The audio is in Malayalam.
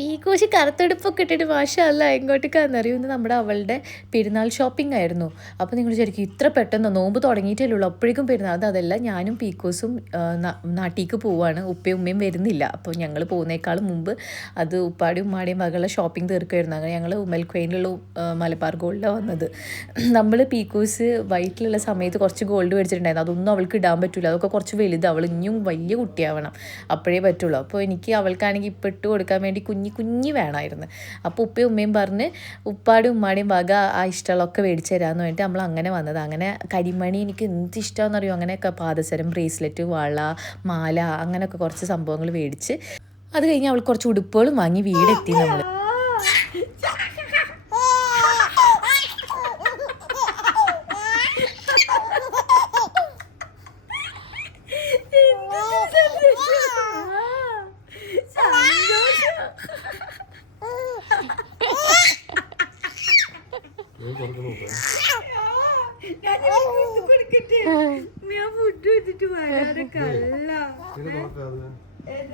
പീക്കോശി കറുത്തെടുപ്പൊക്കെ ഇട്ടിട്ട് മാഷല്ല എങ്ങോട്ടേക്കാണെന്നറിയും. ഇന്ന് നമ്മുടെ അവളുടെ പെരുന്നാൾ ഷോപ്പിംഗ് ആയിരുന്നു. അപ്പോൾ നിങ്ങൾ ശരിക്കും ഇത്ര പെട്ടെന്ന് നോമ്പ് തുടങ്ങിയിട്ടേ ഉള്ളൂ അപ്പോഴേക്കും പെരുന്നാൾ. അതല്ല, ഞാനും പീക്കോസും നാട്ടിലേക്ക് പോവുകയാണ്. ഉപ്പയും ഉമ്മയും വരുന്നില്ല. അപ്പോൾ ഞങ്ങൾ പോകുന്നേക്കാളും മുമ്പ് അത് ഉപ്പാടിയും ഉമ്മാടിയും വകയുള്ള ഷോപ്പിംഗ് തീർക്കുമായിരുന്നു. അങ്ങനെ ഞങ്ങൾ ഉമ്മൽ ക്വൈനിലുള്ള മലബാർ ഗോൾഡിലാണ് വന്നത്. നമ്മൾ പീക്കോസ് വയറ്റിലുള്ള സമയത്ത് കുറച്ച് ഗോൾഡ് മേടിച്ചിട്ടുണ്ടായിരുന്നു. അതൊന്നും അവൾക്ക് ഇടാൻ പറ്റില്ല. അതൊക്കെ കുറച്ച് വലുത്. അവൾ ഇനിയും വലിയ കുട്ടിയാവണം, അപ്പോഴേ പറ്റുള്ളൂ. അപ്പോൾ എനിക്ക് അവൾക്കാണെങ്കിൽ ഇപ്പോൾ ഇട്ട് കൊടുക്കാൻ വേണ്ടി കുഞ്ഞി വേണമായിരുന്നു. അപ്പോൾ ഉപ്പയും ഉമ്മയും പറഞ്ഞ് ഉപ്പാടും ഉമ്മാടെയും വക ആ ഇഷ്ടമുള്ളതൊക്കെ മേടിച്ച് തരാമെന്ന് വേണ്ടിയിട്ട് നമ്മൾ അങ്ങനെ വന്നത്. അങ്ങനെ കരിമണി എനിക്ക് എന്ത് ഇഷ്ടമാണെന്നറിയോ. അങ്ങനെയൊക്കെ പാദസരം, ബ്രേസ്ലെറ്റ്, വള, മാല, അങ്ങനെയൊക്കെ കുറച്ച് സംഭവങ്ങൾ മേടിച്ച് അത് കഴിഞ്ഞ് അവൾ കുറച്ച് ഉടുപ്പുകളും വാങ്ങി വീടെത്തി. നമ്മൾ ഞാൻ ഫുഡ് വെച്ചിട്ട് വരാനൊക്കെ അല്ല